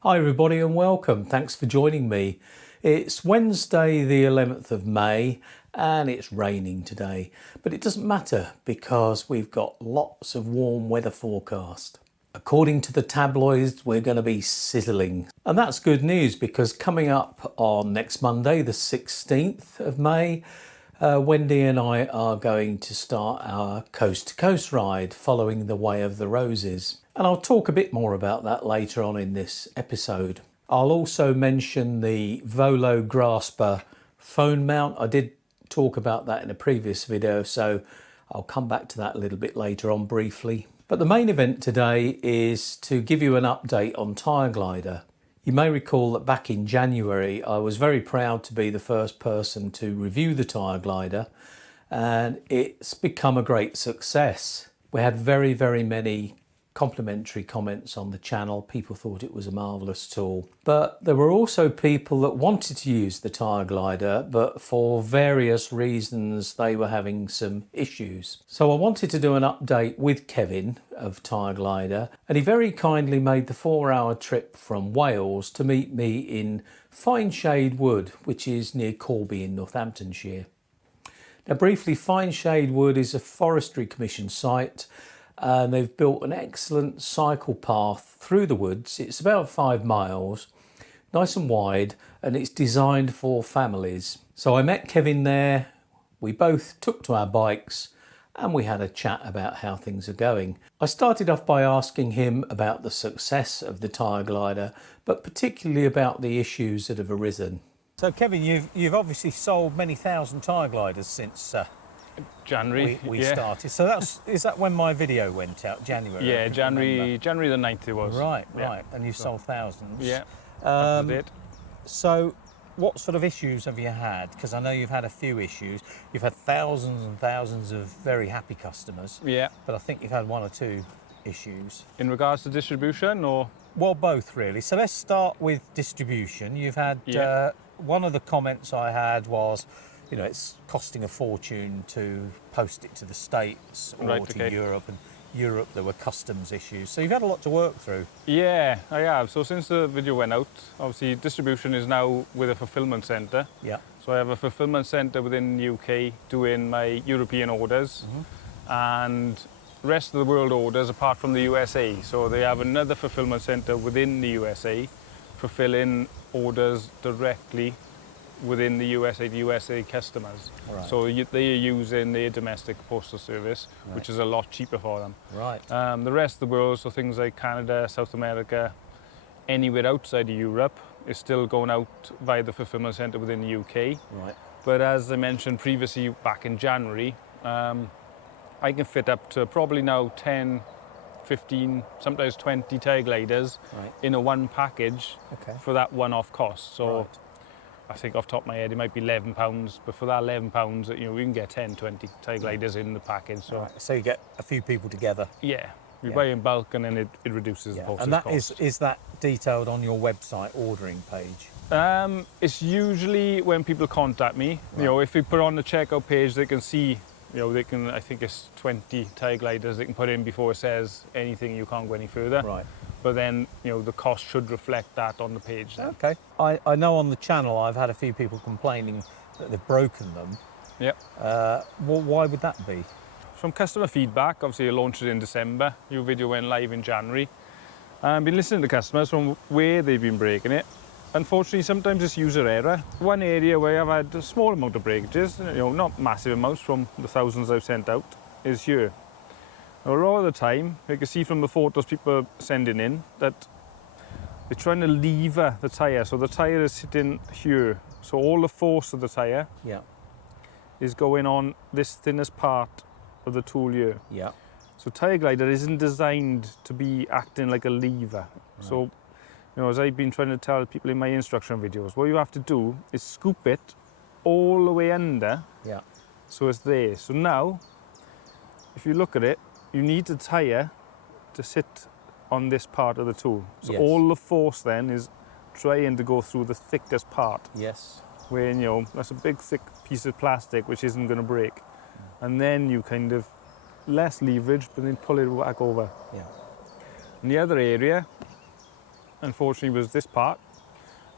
Hi everybody and welcome. Thanks for joining me. It's Wednesday the 11th of May and it's raining today, but it doesn't matter because we've got lots of warm weather forecast. According to the tabloids, we're going to be sizzling. And that's good news because coming up on next Monday, the 16th of May, Wendy and I are going to start our coast to coast ride following the Way of the Roses. And I'll talk a bit more about that later on in this episode. I'll also mention the Volo Grasper phone mount. I did talk about that in a previous video, so I'll come back to that a little bit later on briefly. But the main event today is to give you an update on Tyre Glider. You may recall that back in January I was very proud to be the first person to review the Tyre Glider, and it's become a great success. We had very many complimentary comments on the channel. People thought it was a marvellous tool. But there were also people that wanted to use the Tyre Glider, but for various reasons they were having some issues. So I wanted to do an update with Kevin of Tyre Glider, and he very kindly made the 4-hour trip from Wales to meet me in Fineshade Wood, which is near Corby in Northamptonshire. Now briefly, Fineshade Wood is a Forestry Commission site, and they've built an excellent cycle path through the woods. It's about 5 miles, nice and wide, and it's designed for families. So I met Kevin there, we both took to our bikes and we had a chat about how things are going. I started off by asking him about the success of the Tyre Glider, but particularly about the issues that have arisen. So Kevin, you've obviously sold many thousand Tyre Gliders since January we started. So is that when my video went out? January? Yeah, January the 9th it was. Right. And you've sold thousands. Yeah, that's it. So what sort of issues have you had? Because I know you've had a few issues. You've had thousands and thousands of very happy customers. Yeah. But I think you've had 1 or 2 issues. In regards to distribution, or? Well, both really. So let's start with distribution. You've had, one of the comments I had was, you know, it's costing a fortune to post it to the States or to Europe, and Europe there were customs issues. So you've had a lot to work through. Yeah, I have. So since the video went out, obviously distribution is now with a fulfillment centre. Yeah. So I have a fulfillment centre within the UK doing my European orders and rest of the world orders apart from the USA. So they have another fulfillment centre within the USA fulfilling orders directly within the USA customers. Right. So they are using their domestic postal service, which is a lot cheaper for them. Right. The rest of the world, so things like Canada, South America, anywhere outside of Europe, is still going out via the fulfillment centre within the UK. Right. But as I mentioned previously back in January, I can fit up to probably now 10, 15, sometimes 20 Tyre Gliders in a one package for that one-off cost. So I think off the top of my head it might be £11, but for that £11, you know, we can get 10, 20 Tyre Gliders in the package. So, so you get a few people together. Yeah, we buy in bulk and then it reduces the postage and that cost. is that detailed on your website ordering page? It's usually when people contact me. You know, if we put on the checkout page, they can see. You know, they can. I think it's 20 Tyre Gliders they can put in before it says anything. You can't go any further. Right. But then, you know, the cost should reflect that on the page then. Okay. I know on the channel I've had a few people complaining that they've broken them. Yep. Well, why would that be? From customer feedback, obviously I launched it in December. Your video went live in January. I've been listening to customers from where they've been breaking it. Unfortunately, sometimes it's user error. One area where I've had a small amount of breakages, you know, not massive amounts from the thousands I've sent out, is here. A lot of the time, you can see from the photos people are sending in that they're trying to lever the tyre. So the tyre is sitting here. So all the force of the tyre is going on this thinnest part of the tool here. Yeah. So Tyre Glider isn't designed to be acting like a lever. So, you know, as I've been trying to tell people in my instruction videos, what you have to do is scoop it all the way under. Yeah. So it's there. So now, if you look at it, you need the tyre to sit on this part of the tool. So all the force then is trying to go through the thickest part. Yes. Where, you know, that's a big thick piece of plastic which isn't going to break. And then you kind of less leverage, but then pull it back over. Yeah. And the other area unfortunately, was this part.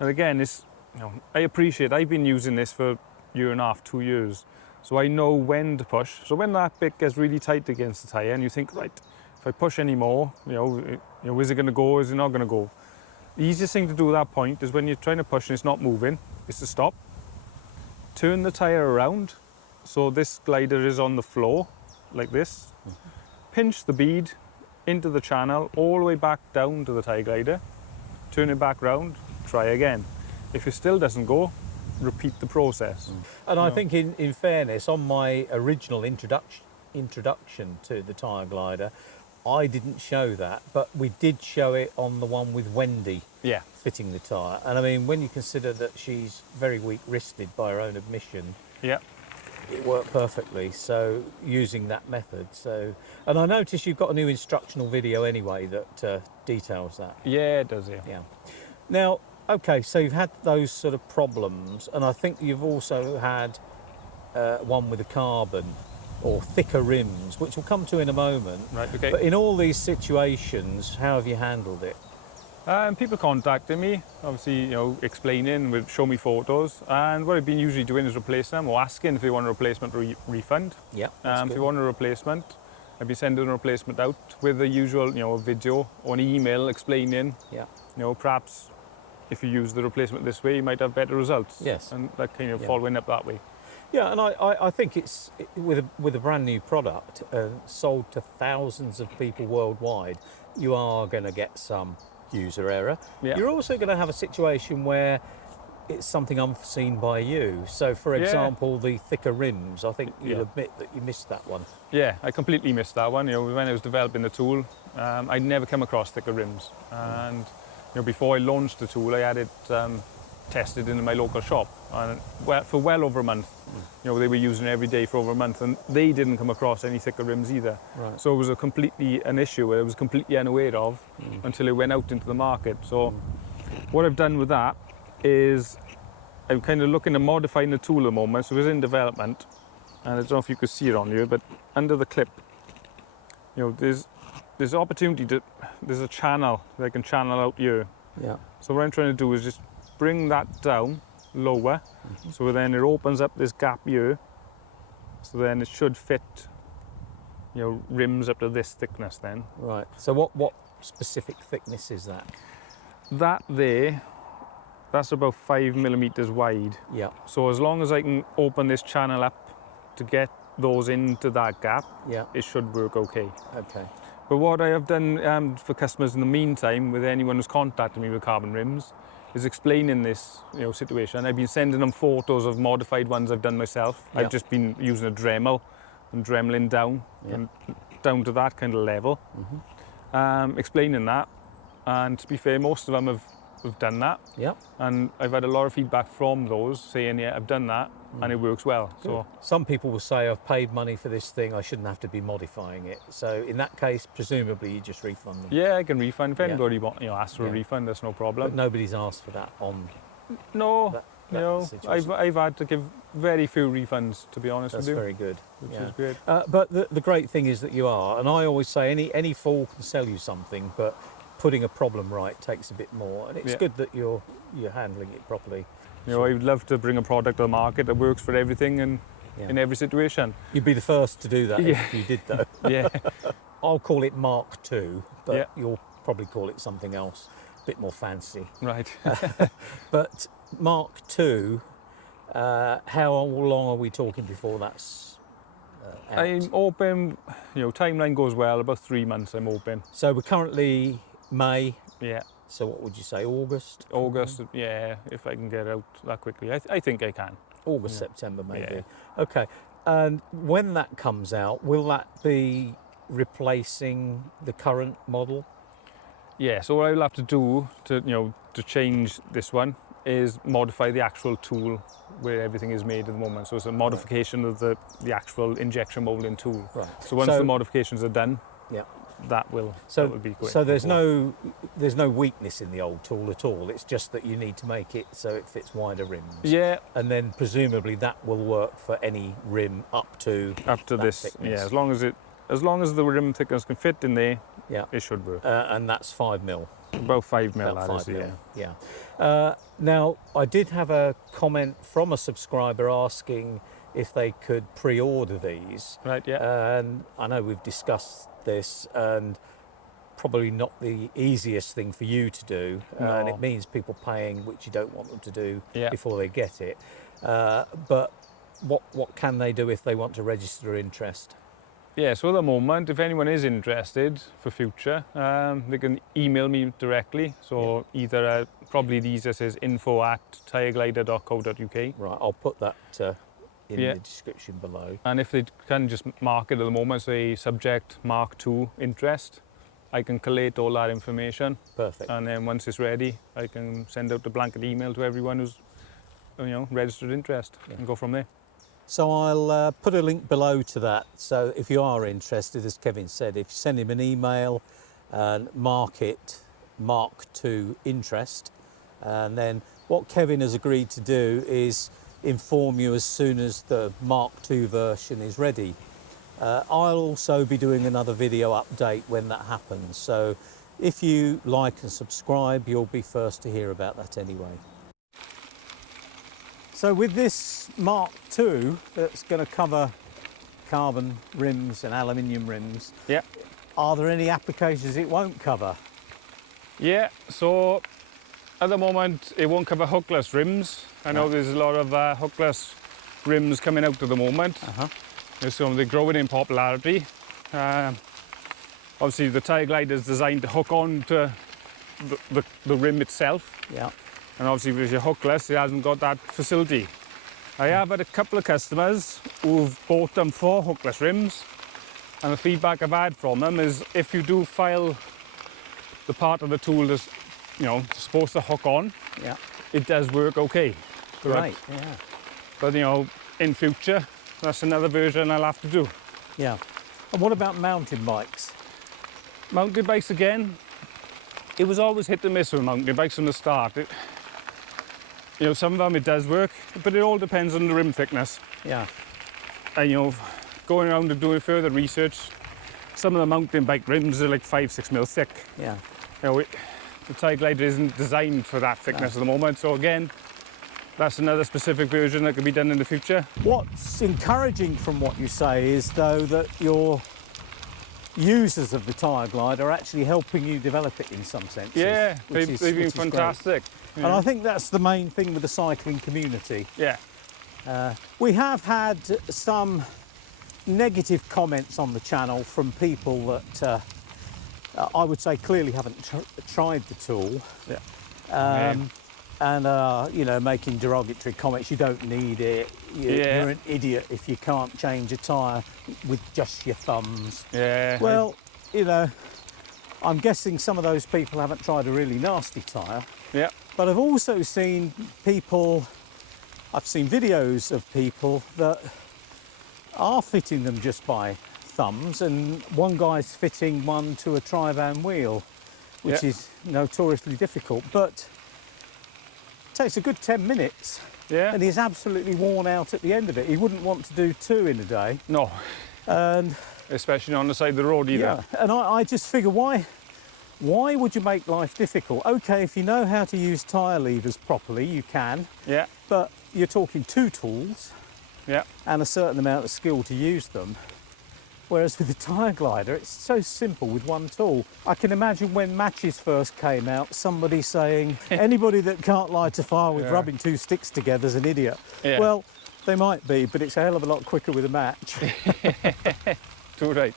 And again, it's, you know, I've been using this for a year and a half, 2 years. So I know when to push. So when that bit gets really tight against the tyre and you think, right, if I push any more, is it going to go, is it not going to go? The easiest thing to do at that point is when you're trying to push and it's not moving, is to stop. Turn the tyre around, so this glider is on the floor, like this. Pinch the bead into the channel, all the way back down to the Tyre Glider. Turn it back round, try again. If it still doesn't go, repeat the process. And I think in fairness, on my original introduction to the Tyre Glider, I didn't show that, but we did show it on the one with Wendy fitting the tyre. And I mean, when you consider that she's very weak-wristed by her own admission, it worked perfectly. So using that method. So, and I noticed you've got a new instructional video anyway that details that. Yeah, it does. Yeah. Now, okay, so you've had those sort of problems, and I think you've also had one with the carbon or thicker rims, which we'll come to in a moment. Right, okay. But in all these situations, how have you handled it? People contacting me, obviously, explaining, would show me photos, and what I've been usually doing is replacing them or asking if they want a replacement refund. Yeah. If you want a replacement, I'd be sending a replacement out with the usual, a video or an email explaining. Yeah. Perhaps if you use the replacement this way, you might have better results. Yes. And that kind of following up that way. Yeah, and I think it's with a brand new product sold to thousands of people worldwide, you are going to get some user error. Yeah. You're also going to have a situation where it's something unforeseen by you. So, for example, the thicker rims, I think you'll admit that you missed that one. Yeah, I completely missed that one. When I was developing the tool, I'd never come across thicker rims. And before I launched the tool, I had it tested in my local shop, and for well over a month. They were using it every day for over a month, and they didn't come across any thicker rims either. Right. So it was an issue I was completely unaware of until it went out into the market. So what I've done with that is I'm kind of looking at modifying the tool at the moment. So it's in development, and I don't know if you could see it on here, but under the clip, there's opportunity there's a channel that I can channel out here. Yeah. So what I'm trying to do is just bring that down lower, so then it opens up this gap here, so then it should fit rims up to this thickness then. Right. So what specific thickness is that? That there, that's about 5 millimeters wide. Yeah. So as long as I can open this channel up to get those into that gap, it should work okay. Okay. But what I have done for customers in the meantime, with anyone who's contacted me with carbon rims, is explaining this situation. I've been sending them photos of modified ones I've done myself. Yeah. I've just been using a Dremel and dremeling down and down to that kind of level, explaining that. And to be fair, most of them have done that. Yeah. And I've had a lot of feedback from those saying, yeah, I've done that and it works well. Good. So some people will say, I've paid money for this thing, I shouldn't have to be modifying it. So in that case, presumably you just refund them. yeah, I can refund. If anybody asks for a refund, that's no problem. But nobody's asked for that on No, that situation. I've had to give very few refunds, to be honest That's with you. very good. Which is great. But the great thing is that you are, and I always say any fool can sell you something, but putting a problem right takes a bit more, and it's good that you're handling it properly. I'd love to bring a product to the market that works for everything and in every situation. You'd be the first to do that if you did, though. Yeah. I'll call it Mark II, but Yeah. you'll probably call it something else, a bit more fancy. Right. But Mark II, how long are we talking before that's out? I'm open, timeline goes well, about 3 months I'm open. So we're currently May. Yeah. So what would you say, August? August, if I can get out that quickly. I think I can. August, September maybe. Yeah. Okay. And when that comes out, will that be replacing the current model? Yeah, so what I'll have to do to change this one is modify the actual tool where everything is made at the moment. So it's a modification of the actual injection molding tool. Right. So once the modifications are done, that will be great. So there's no weakness in the old tool at all. It's just that you need to make it so it fits wider rims. Yeah. And then presumably that will work for any rim up to this thickness. as long as the rim thickness can fit in there, it should work. And that's 5 mil. About 5 mil, About that is, 5 mil, yeah. yeah. Now, I did have a comment from a subscriber asking if they could pre-order these. Right, yeah. And I know we've discussed this, and probably not the easiest thing for you to do. And No. it means people paying, which you don't want them to do Yeah. before they get it. But what can they do if they want to register interest? Yeah, so at the moment, if anyone is interested for future, they can email me directly. So either probably the easiest is info@tyreglider.co.uk. Right, I'll put that in Yeah. the description below. And if they can just mark it at the moment, say subject Mark II interest, I can collate all that information. Perfect. And then once it's ready, I can send out the blanket email to everyone who's, registered interest and go from there. So I'll put a link below to that. So if you are interested, as Kevin said, if you send him an email and mark it Mark II interest, and then what Kevin has agreed to do is inform you as soon as the Mark II version is ready. I'll also be doing another video update when that happens. So if you like and subscribe, you'll be first to hear about that anyway. So with this Mark II, that's going to cover carbon rims and aluminium rims, Yeah. are there any applications it won't cover? Yeah, so at the moment it won't cover hookless rims. I know there's a lot of hookless rims coming out at the moment. So they're growing in popularity. Obviously the Tyre Glider is designed to hook on to the rim itself. Yeah. And obviously if you're hookless, it hasn't got that facility. I have had a couple of customers who've bought them for hookless rims, and the feedback I've had from them is if you do file the part of the tool that's supposed to hook on, Yeah. it does work okay. Great. Yeah. But in future, that's another version I'll have to do. Yeah. And what about mountain bikes? Mountain bikes again, it was always hit and miss with mountain bikes from the start. Some of them it does work, but it all depends on the rim thickness. Yeah. And going around and doing further research, some of the mountain bike rims are like 5-6 mil thick. Yeah. The Tyre Glider isn't designed for that thickness at the moment. So again, that's another specific version that could be done in the future. What's encouraging from what you say is, though, that your users of the Tyre Glider are actually helping you develop it in some sense. Yeah, they've been fantastic. And I think that's the main thing with the cycling community. Yeah. We have had some negative comments on the channel from people that I would say clearly haven't tried the tool. Yeah. And making derogatory comments. You don't need it. You're an idiot if you can't change a tyre with just your thumbs. Yeah. Well, I'm guessing some of those people haven't tried a really nasty tyre. Yeah. But I've also seen I've seen videos of people that are fitting them just by thumbs, and one guy's fitting one to a tri-van wheel, which is notoriously difficult, but it takes a good 10 minutes. Yeah. And he's absolutely worn out at the end of it. He wouldn't want to do 2 in a day. No. And especially on the side of the road either. yeah, and I just figure, why would you make life difficult? Okay, if you know how to use tyre levers properly, you can. Yeah. But you're talking 2 tools. Yeah. And a certain amount of skill to use them. Whereas with the Tyre Glider, it's so simple with 1 tool. I can imagine when matches first came out, somebody saying, anybody that can't light a fire with rubbing 2 sticks together is an idiot. Yeah. Well, they might be, but it's a hell of a lot quicker with a match. Too right.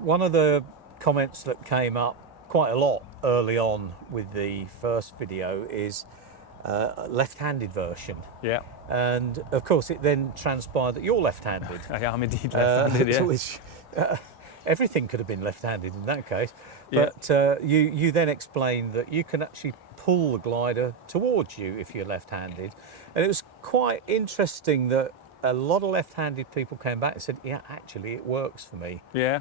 One of the comments that came up quite a lot early on with the first video is a left-handed version. Yeah. And of course it then transpired that you're left-handed. I am indeed left-handed, yeah. Which, everything could have been left-handed in that case. Yeah. But you then explained that you can actually pull the glider towards you if you're left-handed. And it was quite interesting that a lot of left-handed people came back and said, yeah, actually it works for me. Yeah.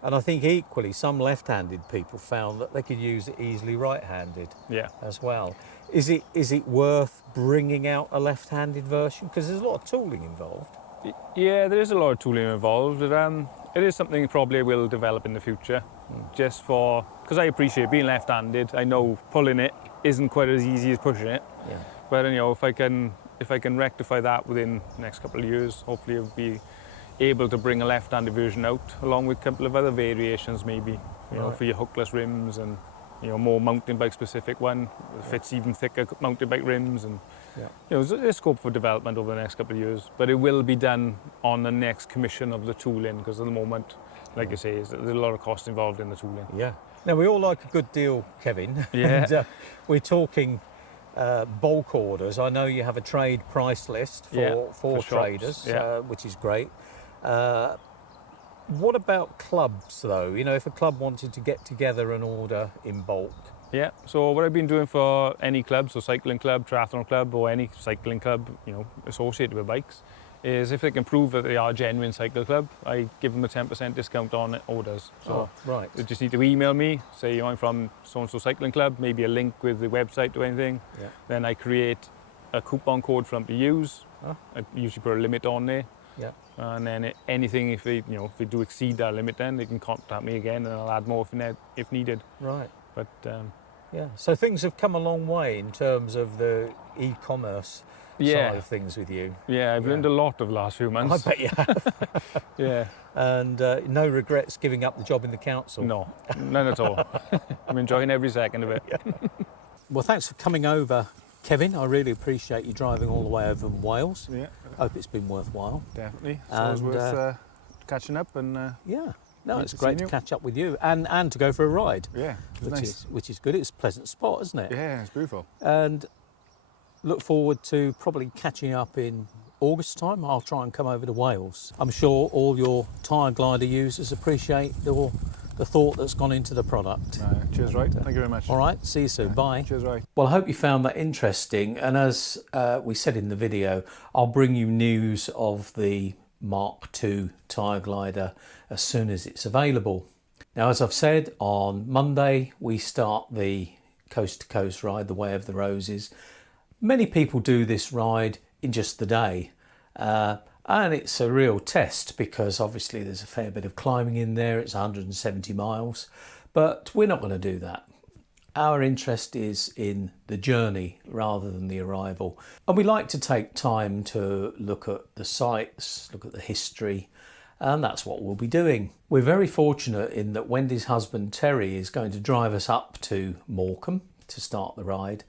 And I think equally some left-handed people found that they could use it easily right-handed as well. Is it worth bringing out a left-handed version? Because there's a lot of tooling involved. Yeah, there is a lot of tooling involved. It is something probably will develop in the future. just for, because I appreciate being left-handed. I know pulling it isn't quite as easy as pushing it. Yeah. But you know, if I can rectify that within the next couple of years, hopefully I'll be able to bring a left-handed version out, along with a couple of other variations, maybe, you know, for your hookless rims, and you know, more mountain bike specific one that fits even thicker mountain bike rims, and you know, there's scope for development over the next couple of years. But it will be done on the next commission of the tooling, because at the moment, like you say, there's a lot of cost involved in the tooling. Yeah. Now, we all like a good deal, Kevin. Yeah. And we're talking bulk orders. I know you have a trade price list for traders, which is great. What about clubs, though? You know, if a club wanted to get together and order in bulk. Yeah, so what I've been doing for any club, so cycling club, triathlon club, or any cycling club, you know, associated with bikes, is if they can prove that they are a genuine cycle club, I give them a 10% discount on orders. So they just need to email me, say, you know, I'm from so-and-so cycling club, maybe a link with the website or anything. Yeah. Then I create a coupon code for them to use. I usually put a limit on there. Yeah. And then anything, if they do exceed that limit, then they can contact me again, and I'll add more if needed. Right. But yeah, so things have come a long way in terms of the e-commerce side of things with you. Yeah, I've learned a lot over the last few months. I bet you have. Yeah. And no regrets giving up the job in the council? No, none at all. I'm enjoying every second of it. Yeah. Well, thanks for coming over, Kevin. I really appreciate you driving all the way over from Wales. Yeah. Hope it's been worthwhile. Definitely. It's always worth catching up and yeah. No, it's great to catch up with you and to go for a ride. Yeah, which is good. It's a pleasant spot, isn't it? Yeah, it's beautiful. And look forward to probably catching up in August time. I'll try and come over to Wales. I'm sure all your Tyre Glider users appreciate the thought that's gone into the product. Cheers, Roy. Thank you very much. All right, see you soon. Bye. Cheers, Roy. Well, I hope you found that interesting. And as we said in the video, I'll bring you news of the Mark II Tyre Glider as soon as it's available. Now, as I've said, on Monday we start the coast to coast ride, the Way of the Roses. Many people do this ride in just the day, and it's a real test because obviously there's a fair bit of climbing in there. It's 170 miles, but we're not going to do that. Our interest is in the journey rather than the arrival. And we like to take time to look at the sights, look at the history, and that's what we'll be doing. We're very fortunate in that Wendy's husband Terry is going to drive us up to Morecambe to start the ride.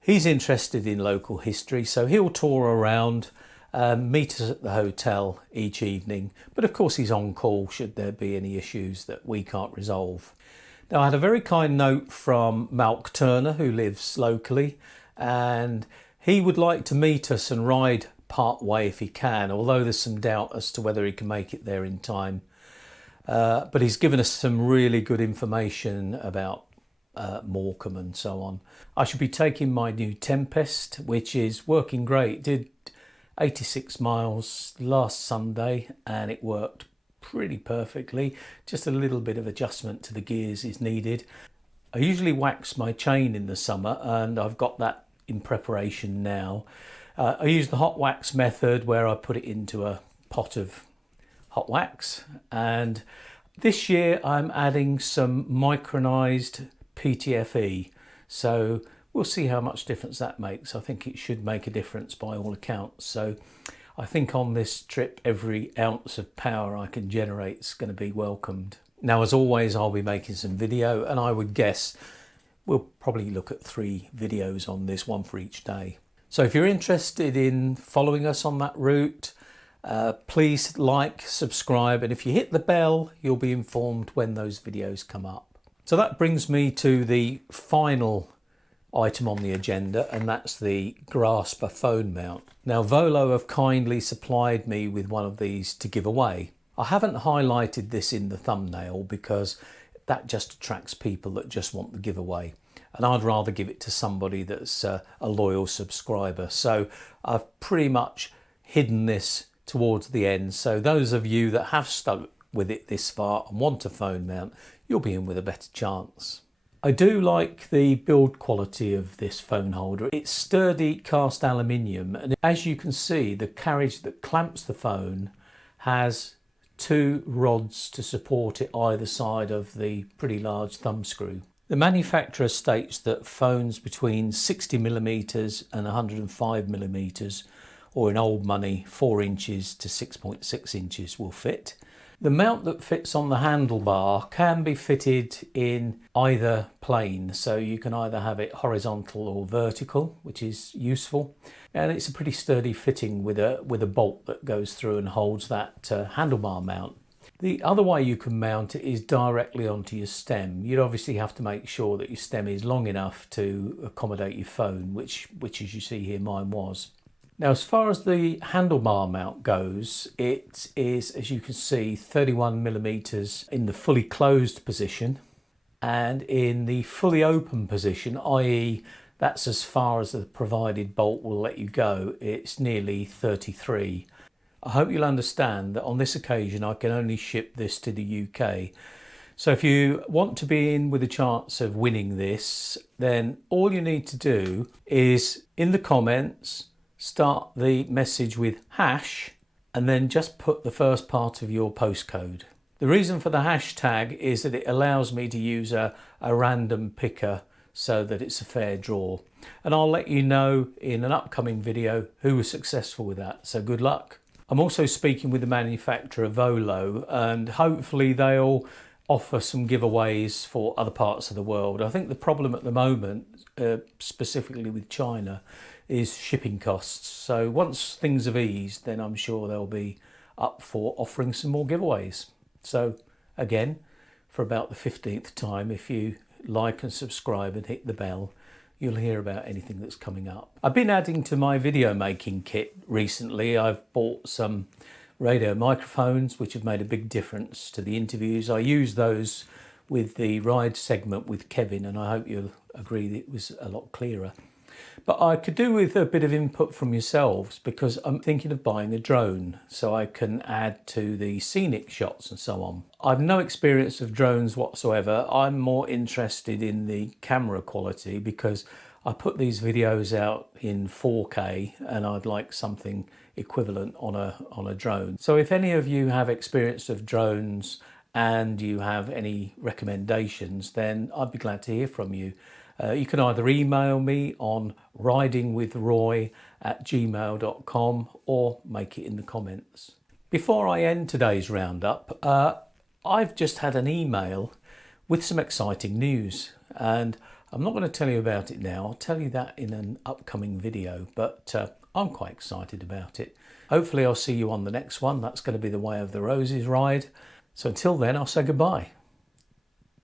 He's interested in local history, so he'll tour around, meet us at the hotel each evening, but of course he's on call should there be any issues that we can't resolve. Now, I had a very kind note from Malk Turner, who lives locally, and he would like to meet us and ride part way if he can, although there's some doubt as to whether he can make it there in time. But he's given us some really good information about Morecambe and so on. I should be taking my new Tempest, which is working great. Did 86 miles last Sunday and it worked pretty perfectly. Just a little bit of adjustment to the gears is needed. I usually wax my chain in the summer and I've got that in preparation now. I use the hot wax method where I put it into a pot of hot wax, and this year I'm adding some micronized PTFE, so we'll see how much difference that makes. I think it should make a difference by all accounts. So I think on this trip, every ounce of power I can generate is going to be welcomed. Now, as always, I'll be making some video, and I would guess we'll probably look at 3 videos on this, one for each day. So if you're interested in following us on that route, please like, subscribe, and if you hit the bell, you'll be informed when those videos come up. So that brings me to the final item on the agenda, and that's the Grasper phone mount. Now, Volo have kindly supplied me with one of these to give away. I haven't highlighted this in the thumbnail because that just attracts people that just want the giveaway, and I'd rather give it to somebody that's a loyal subscriber. So I've pretty much hidden this towards the end, so those of you that have stuck with it this far and want a phone mount, you'll be in with a better chance. I do like the build quality of this phone holder. It's sturdy cast aluminium, and as you can see, the carriage that clamps the phone has two rods to support it either side of the pretty large thumb screw. The manufacturer states that phones between 60mm and 105mm, or in old money 4 inches to 6.6 inches will fit. The mount that fits on the handlebar can be fitted in either plane, so you can either have it horizontal or vertical, which is useful, and it's a pretty sturdy fitting with a bolt that goes through and holds that handlebar mount. The other way you can mount it is directly onto your stem. You'd obviously have to make sure that your stem is long enough to accommodate your phone, which as you see here mine was. Now, as far as the handlebar mount goes, it is, as you can see, 31mm in the fully closed position, and in the fully open position, i.e. that's as far as the provided bolt will let you go, it's nearly 33. I hope you'll understand that on this occasion I can only ship this to the UK. So if you want to be in with a chance of winning this, then all you need to do is in the comments start the message with hash and then just put the first part of your postcode. The reason for the hashtag is that it allows me to use a random picker so that it's a fair draw. And I'll let you know in an upcoming video who was successful with that, so good luck. I'm also speaking with the manufacturer Volo, and hopefully they'll offer some giveaways for other parts of the world. I think the problem at the moment, specifically with China, is shipping costs. So once things have eased, then I'm sure they'll be up for offering some more giveaways. So again, for about the 15th time, if you like and subscribe and hit the bell, you'll hear about anything that's coming up. I've been adding to my video making kit recently. I've bought some radio microphones which have made a big difference to the interviews. I use those with the ride segment with Kevin, and I hope you'll agree that it was a lot clearer. But I could do with a bit of input from yourselves, because I'm thinking of buying a drone so I can add to the scenic shots and so on. I've no experience of drones whatsoever. I'm more interested in the camera quality because I put these videos out in 4K and I'd like something equivalent on a drone. So if any of you have experience of drones and you have any recommendations, then I'd be glad to hear from you. You can either email me on ridingwithroy@gmail.com or make it in the comments. Before I end today's roundup, I've just had an email with some exciting news, and I'm not going to tell you about it now. I'll tell you that in an upcoming video, but I'm quite excited about it. Hopefully I'll see you on the next one. That's going to be the Way of the Roses ride. So until then, I'll say goodbye.